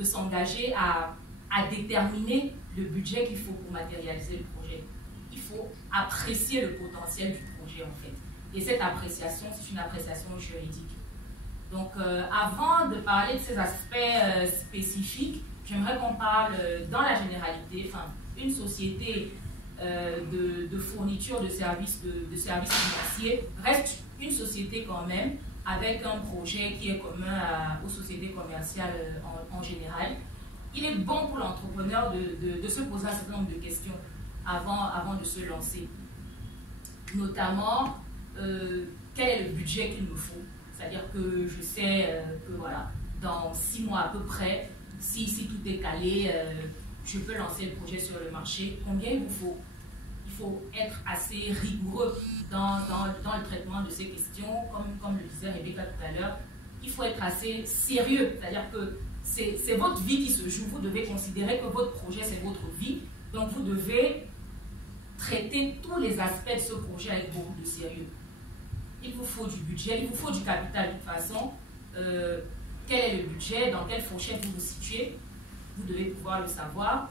de s'engager à déterminer le budget qu'il faut pour matérialiser le projet. Il faut apprécier le potentiel du projet en fait. Et cette appréciation, c'est une appréciation juridique. Donc avant de parler de ces aspects spécifiques, j'aimerais qu'on parle dans la généralité, enfin une société de fourniture de services financiers reste une société quand même avec un projet qui est commun aux sociétés commerciales en général. Il est bon pour l'entrepreneur de se poser un certain nombre de questions avant de se lancer. Notamment, quel est le budget qu'il me faut? C'est-à-dire que je sais que voilà, dans 6 mois à peu près, si tout est calé, je peux lancer le projet sur le marché. Combien il vous faut? Il faut être assez rigoureux dans le traitement de ces questions. Comme le disait Rebecca tout à l'heure, il faut être assez sérieux. C'est-à-dire que c'est votre vie qui se joue. Vous devez considérer que votre projet, c'est votre vie. Donc, vous devez traiter tous les aspects de ce projet avec beaucoup de sérieux. Il vous faut du budget, il vous faut du capital de toute façon. Quel est le budget, dans quelle fourchette vous vous situez? Vous devez pouvoir le savoir.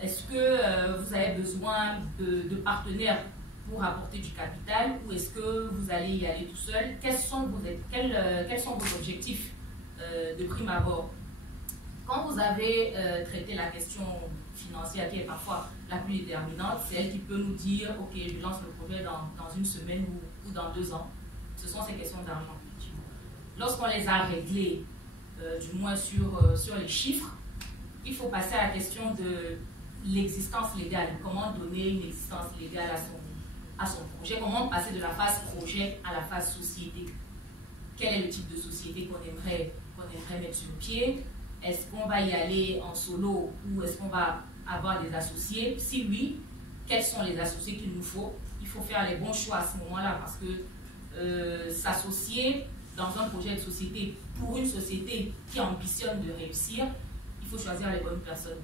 Est-ce que vous avez besoin de partenaires pour apporter du capital ou est-ce que vous allez y aller tout seul? Quels sont vos objectifs de prime abord? Quand vous avez traité la question financière qui est parfois la plus déterminante, c'est elle qui peut nous dire « Ok, je lance le projet dans une semaine ou dans 2 ans ». Ce sont ces questions d'argent. Lorsqu'on les a réglées, du moins sur les chiffres, il faut passer à la question de l'existence légale. Comment donner une existence légale à son projet? Comment passer de la phase projet à la phase société? Quel est le type de société qu'on aimerait mettre sur pied? Est-ce qu'on va y aller en solo ou est-ce qu'on va avoir des associés? Si oui, quels sont les associés qu'il nous faut? Il faut faire les bons choix à ce moment-là parce que s'associer dans un projet de société pour une société qui ambitionne de réussir, il faut choisir les bonnes personnes.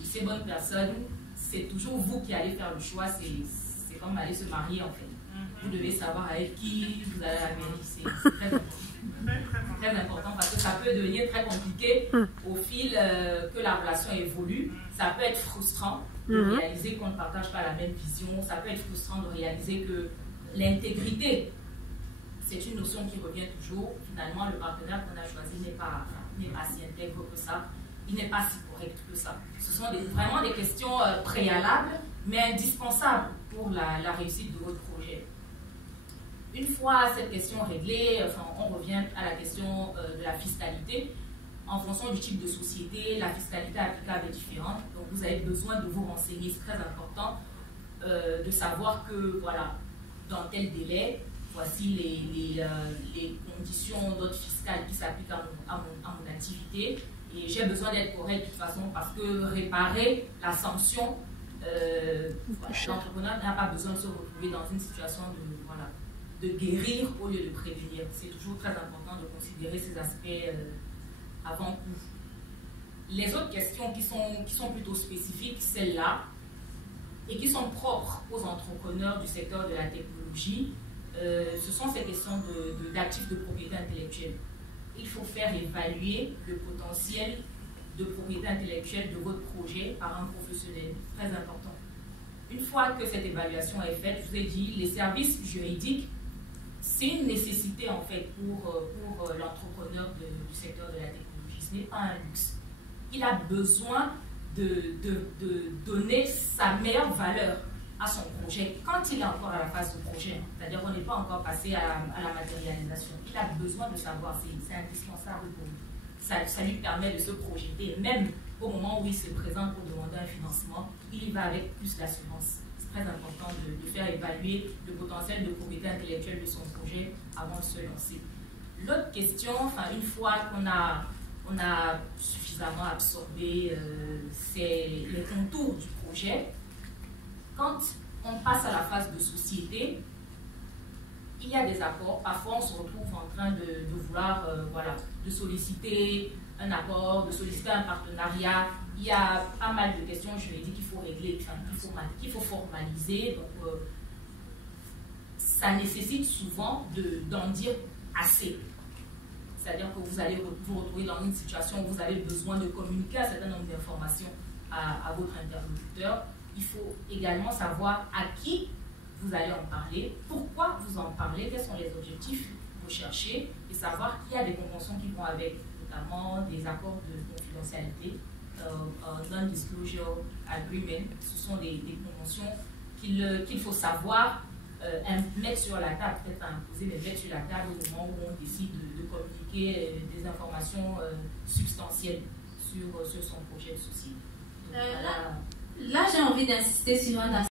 Et ces bonnes personnes, c'est toujours vous qui allez faire le choix, c'est comme aller se marier en fait. Vous devez savoir avec qui vous allez à la mairie, c'est très important. Très important parce que ça peut devenir très compliqué au fil que la relation évolue. Ça peut être frustrant de réaliser qu'on ne partage pas la même vision. Ça peut être frustrant de réaliser que l'intégrité, c'est une notion qui revient toujours. Finalement, le partenaire qu'on a choisi n'est pas si intègre que ça. Il n'est pas si correct que ça. Ce sont vraiment des questions préalables, mais indispensables pour la réussite de votre projet. Une fois cette question réglée, on revient à la question de la fiscalité. En fonction du type de société, la fiscalité applicable est différente. Donc, vous avez besoin de vous renseigner. C'est très important de savoir que, voilà, dans tel délai, voici les conditions d'autres fiscales qui s'appliquent à mon activité. Et j'ai besoin d'être correct de toute façon parce que réparer la sanction, l'entrepreneur n'a pas besoin de se retrouver dans une situation de guérir au lieu de prévenir. C'est toujours très important de considérer ces aspects avant coup. Les autres questions qui sont plutôt spécifiques, celles-là, et qui sont propres aux entrepreneurs du secteur de la technologie, ce sont ces questions d'actifs de propriété intellectuelle. Il faut faire évaluer le potentiel de propriété intellectuelle de votre projet par un professionnel. Très important. Une fois que cette évaluation est faite, je vous ai dit, les services juridiques, c'est une nécessité en fait pour l'entrepreneur du secteur de la technologie. Ce n'est pas un luxe. Il a besoin de donner sa meilleure valeur à son projet quand il est encore à la phase de projet. C'est-à-dire qu'on n'est pas encore passé à la matérialisation. Il a besoin de savoir, c'est indispensable pour lui. Ça lui permet de se projeter. Même au moment où il se présente pour demander un financement, il y va avec plus d'assurance. C'est très important de faire évaluer le potentiel de propriété intellectuelle de son projet avant de se lancer. L'autre question, une fois qu'on a suffisamment absorbé c'est les contours du projet, quand on passe à la phase de société, il y a des apports. Parfois, on se retrouve en train de vouloir de solliciter un apport, de solliciter un partenariat. Il y a pas mal de questions juridiques qu'il faut régler, qu'il faut formaliser. Donc, ça nécessite souvent d'en dire assez. c'est-à-dire que vous allez vous retrouver dans une situation où vous avez besoin de communiquer un certain nombre d'informations à votre interlocuteur. Il faut également savoir à qui vous allez en parler, pourquoi vous en parlez, quels sont les objectifs que vous cherchez, et savoir qu'il y a des conventions qui vont avec, notamment des accords de confidentialité, non-disclosure agreement. Ce sont des conventions qu'il faut savoir mettre sur la table, peut-être pas imposer, mais mettre sur la table au moment où on décide de communiquer des informations substantielles sur son projet de société. Là j'ai envie d'insister sur un aspect